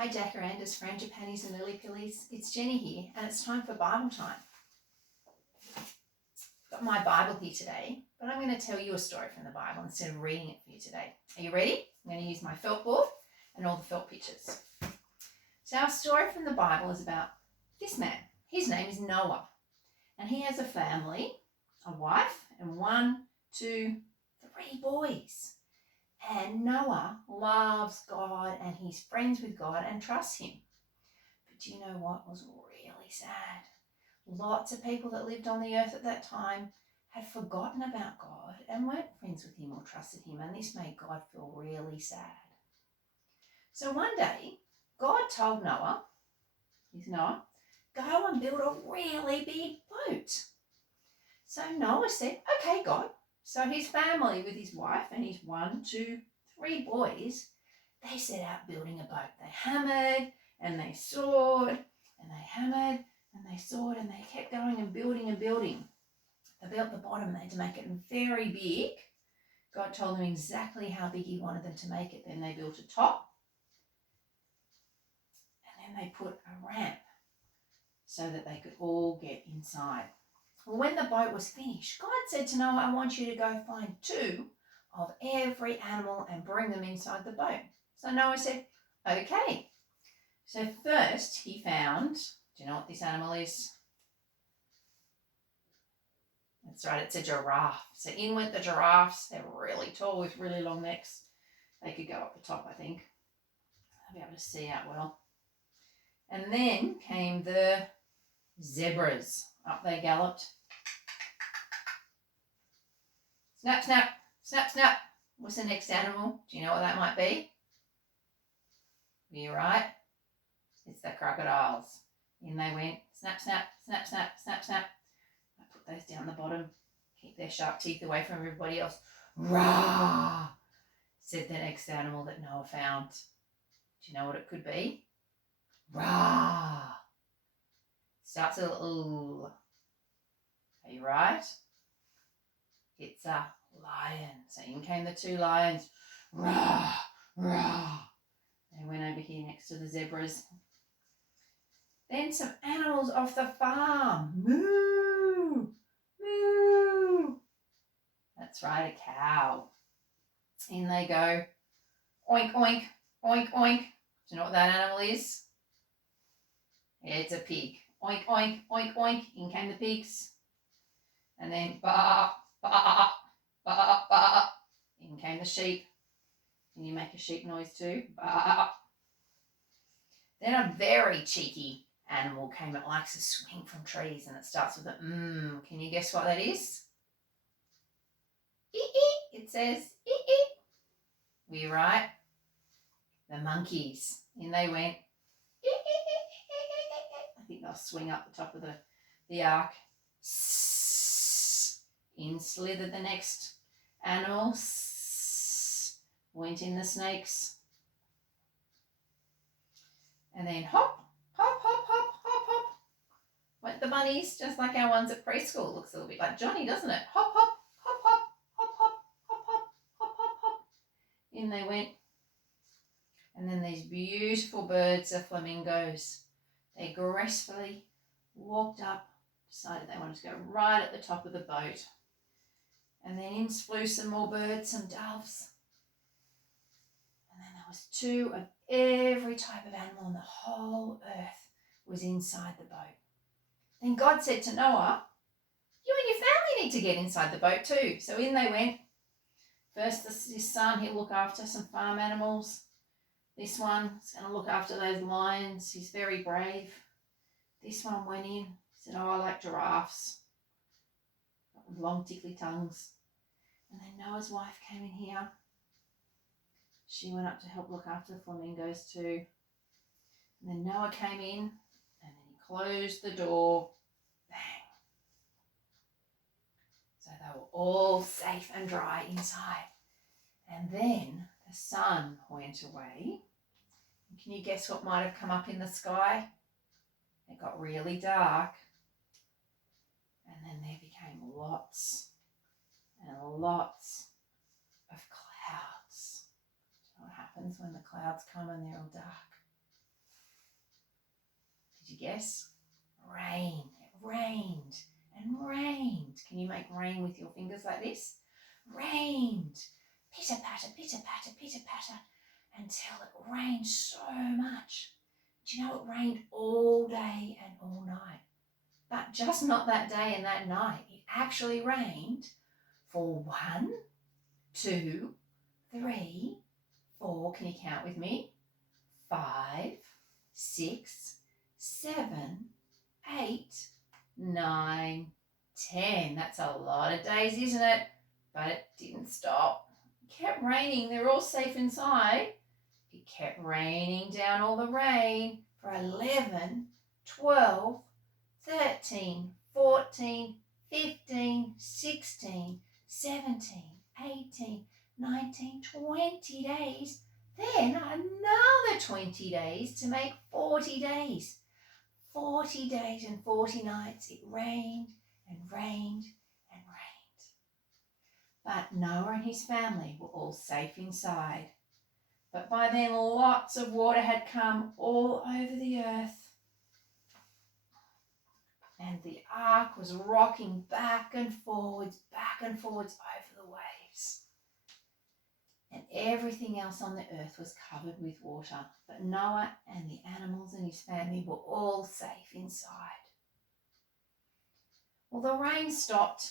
Hi Jacarandas, Frangipanis and Lillipillies. It's Jenny here and it's time for Bible time. I've got my Bible here today, but I'm going to tell you a story from the Bible instead of reading it for you today. Are you ready? I'm going to use my felt board and all the felt pictures. So our story from the Bible is about this man. His name is Noah and he has a family, a wife and 1, 2, 3 boys. And Noah loves God and he's friends with God and trusts him. But do you know what was really sad? Lots of people that lived on the earth at that time had forgotten about God and weren't friends with him or trusted him, and this made God feel really sad. So one day, God told Noah, go and build a really big boat. So Noah said, okay, God. So his family with his wife and his 1, 2, 3 boys, they set out building a boat. They hammered and they sawed and they hammered and they sawed and they kept going and building and building. They built the bottom. They had to make it very big. God told them exactly how big he wanted them to make it. Then they built a top and then they put a ramp so that they could all get inside. Well, when the boat was finished, God said to Noah, I want you to go find 2 of every animal and bring them inside the boat. So Noah said, okay. So first he found, do you know what this animal is? That's right, it's a giraffe. So in went the giraffes. They're really tall with really long necks. They could go up the top, I think. I'll be able to see out well. And then came the zebras. Up they galloped. Snap, snap, snap, snap. What's the next animal? Do you know what that might be? You're right. It's the crocodiles. In they went. Snap, snap, snap, snap, snap, snap. I put those down the bottom. Keep their sharp teeth away from everybody else. Rah! Said the next animal that Noah found. Do you know what it could be? Rah! Starts with ooh. Are you right? It's a lion. So in came the 2 lions. Rah! Rah! They went over here next to the zebras. Then some animals off the farm. Moo! Moo! That's right, a cow. In they go. Oink, oink, oink, oink. Do you know what that animal is? It's a pig. Oink, oink, oink, oink. In came the pigs. And then ba, ba, ba, ba. In came the sheep. Can you make a sheep noise too? Ba. Then a very cheeky animal came. It likes to swing from trees and it starts with a Can you guess what that is? Ee. It says ee. Were you right? The monkeys. In they went. I think they'll swing up the top of the ark. In slithered the next animal. Went in the snakes. And then hop, hop, hop, hop, hop, hop. Went the bunnies, just like our ones at preschool. Looks a little bit like Johnny, doesn't it? Hop, hop, hop, hop, hop, hop, hop, hop, hop, hop, hop. In they went. And then these beautiful birds are flamingos. They gracefully walked up, decided they wanted to go right at the top of the boat. And then in flew some more birds, some doves. And then there was 2 of every type of animal on the whole earth was inside the boat. Then God said to Noah, you and your family need to get inside the boat too. So in they went. First, his son, he'll look after some farm animals. This one is going to look after those lions. He's very brave. This one went in. He said, I like giraffes. Got long tickly tongues. And then Noah's wife came in here. She went up to help look after the flamingos too. And then Noah came in and then he closed the door. Bang. So they were all safe and dry inside. And then the sun went away. Can you guess what might have come up in the sky? It got really dark. And then there became lots and lots of clouds. Do you know what happens when the clouds come and they're all dark? Did you guess? Rain. It rained and rained. Can you make rain with your fingers like this? Rained. Pitter patter, pitter patter, pitter patter, until it rained so much. Do you know it rained all day and all night? But just not that day and that night. It actually rained for 1, 2, 3, 4. Can you count with me? 5, 6, 7, 8, 9, 10. That's a lot of days, isn't it? But it didn't stop. It kept raining. They're all safe inside. It kept raining down all the rain for 11, 12, 13, 14, 15, 16, 17, 18, 19, 20 days. Then another 20 days to make 40 days. 40 days and 40 nights it rained and rained and rained. But Noah and his family were all safe inside. But by then lots of water had come all over the earth. And the ark was rocking back and forwards over the waves. And everything else on the earth was covered with water. But Noah and the animals and his family were all safe inside. Well, the rain stopped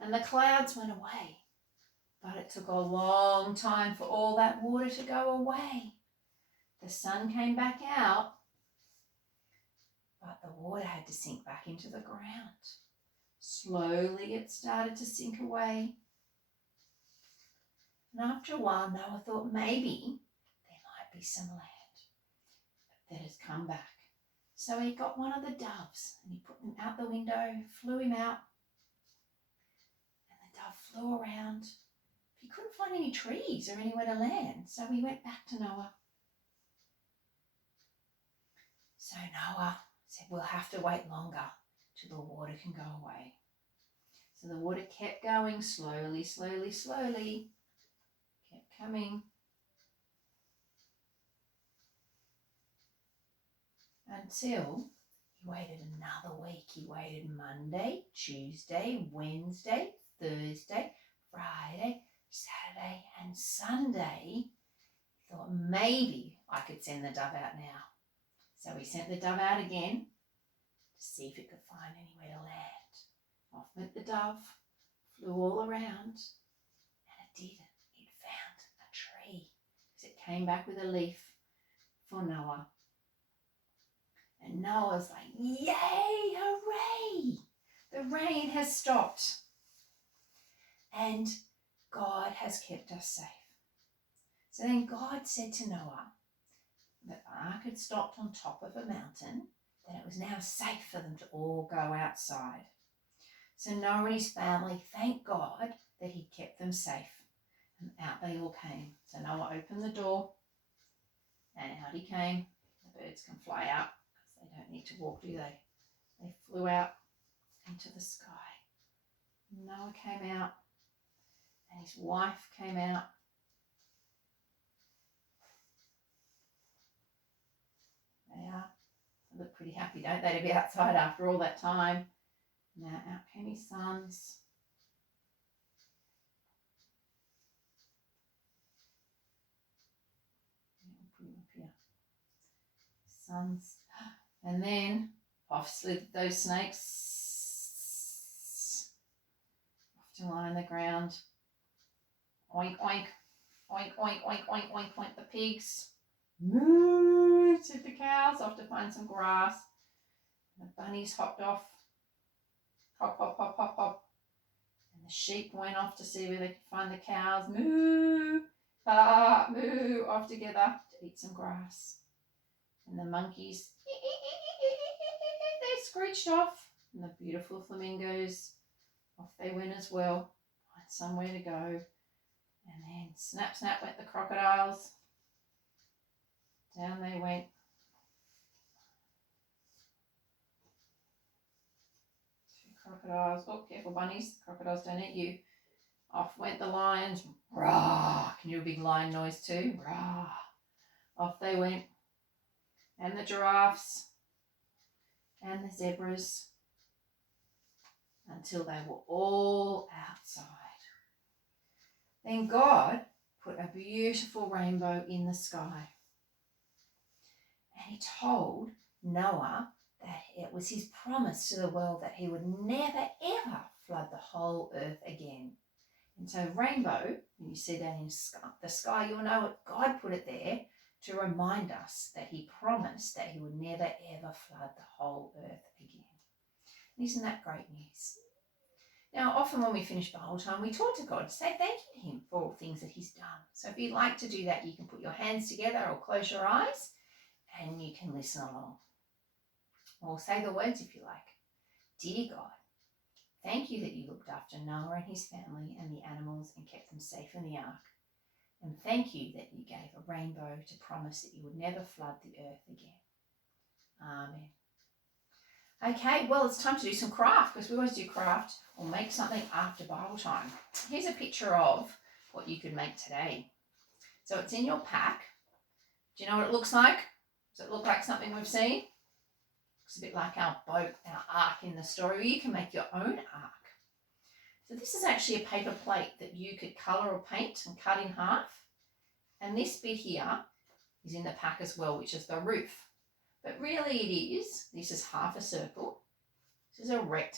and the clouds went away. But it took a long time for all that water to go away. The sun came back out, but the water had to sink back into the ground. Slowly it started to sink away. And after a while, Noah thought maybe there might be some land that has come back. So he got one of the doves and he put them out the window, flew him out, and the dove flew around. He couldn't find any trees or anywhere to land, so he went back to Noah. So Noah said, we'll have to wait longer till the water can go away. So the water kept going slowly, slowly, slowly, kept coming. Until he waited another week. He waited Monday, Tuesday, Wednesday, Thursday, Friday, Saturday and Sunday. He thought maybe I could send the dove out now. So he sent the dove out again to see if it could find anywhere to land. Off went the dove, flew all around, and it did. It found a tree because it came back with a leaf for Noah. And Noah's like, yay, hooray! The rain has stopped. And God has kept us safe. So then God said to Noah that the ark had stopped on top of a mountain, that it was now safe for them to all go outside. So Noah and his family thanked God that he'd kept them safe. And out they all came. So Noah opened the door and out he came. The birds can fly out because they don't need to walk, do they? They flew out into the sky. Noah came out and his wife came out. They are. They look pretty happy, don't they, to be outside after all that time. Now out came his sons. We'll put him up here. Sons. And then off slid those snakes. Off to lie on the ground. Oink, oink. Oink, oink, oink, oink, oink, oink. The pigs. Moo, said the cows, off to find some grass. And the bunnies hopped off. Hop, hop, hop, hop, hop. And the sheep went off to see where they could find the cows. Moo, ba, moo, off together to eat some grass. And the monkeys, they screeched off. And the beautiful flamingos, off they went as well. Find somewhere to go. And then snap, snap went the crocodiles. Down they went. Two crocodiles. Oh, careful bunnies. Crocodiles don't eat you. Off went the lions. Rah! Can you do a big lion noise too? Rah! Off they went. And the giraffes. and the zebras until they were all outside. Then God put a beautiful rainbow in the sky. And he told Noah that it was his promise to the world that he would never, ever flood the whole earth again. And so rainbow, when you see that in the sky, you'll know it. God put it there to remind us that he promised that he would never, ever flood the whole earth again. And isn't that great news? Now, often when we finish Bible time, we talk to God to say thank you to him for all things that he's done. So if you'd like to do that, you can put your hands together or close your eyes and you can listen along. Or say the words if you like. Dear God, thank you that you looked after Noah and his family and the animals and kept them safe in the ark. And thank you that you gave a rainbow to promise that you would never flood the earth again. Amen. Okay, well, it's time to do some craft because we always do craft or make something after Bible time. Here's a picture of what you could make today. So it's in your pack. Do you know what it looks like? Does it look like something we've seen? Looks a bit like our boat, our ark in the story. Or you can make your own ark. So this is actually a paper plate that you could colour or paint and cut in half. And this bit here is in the pack as well, which is the roof. But really it is, this is half a circle. This is a rectangle.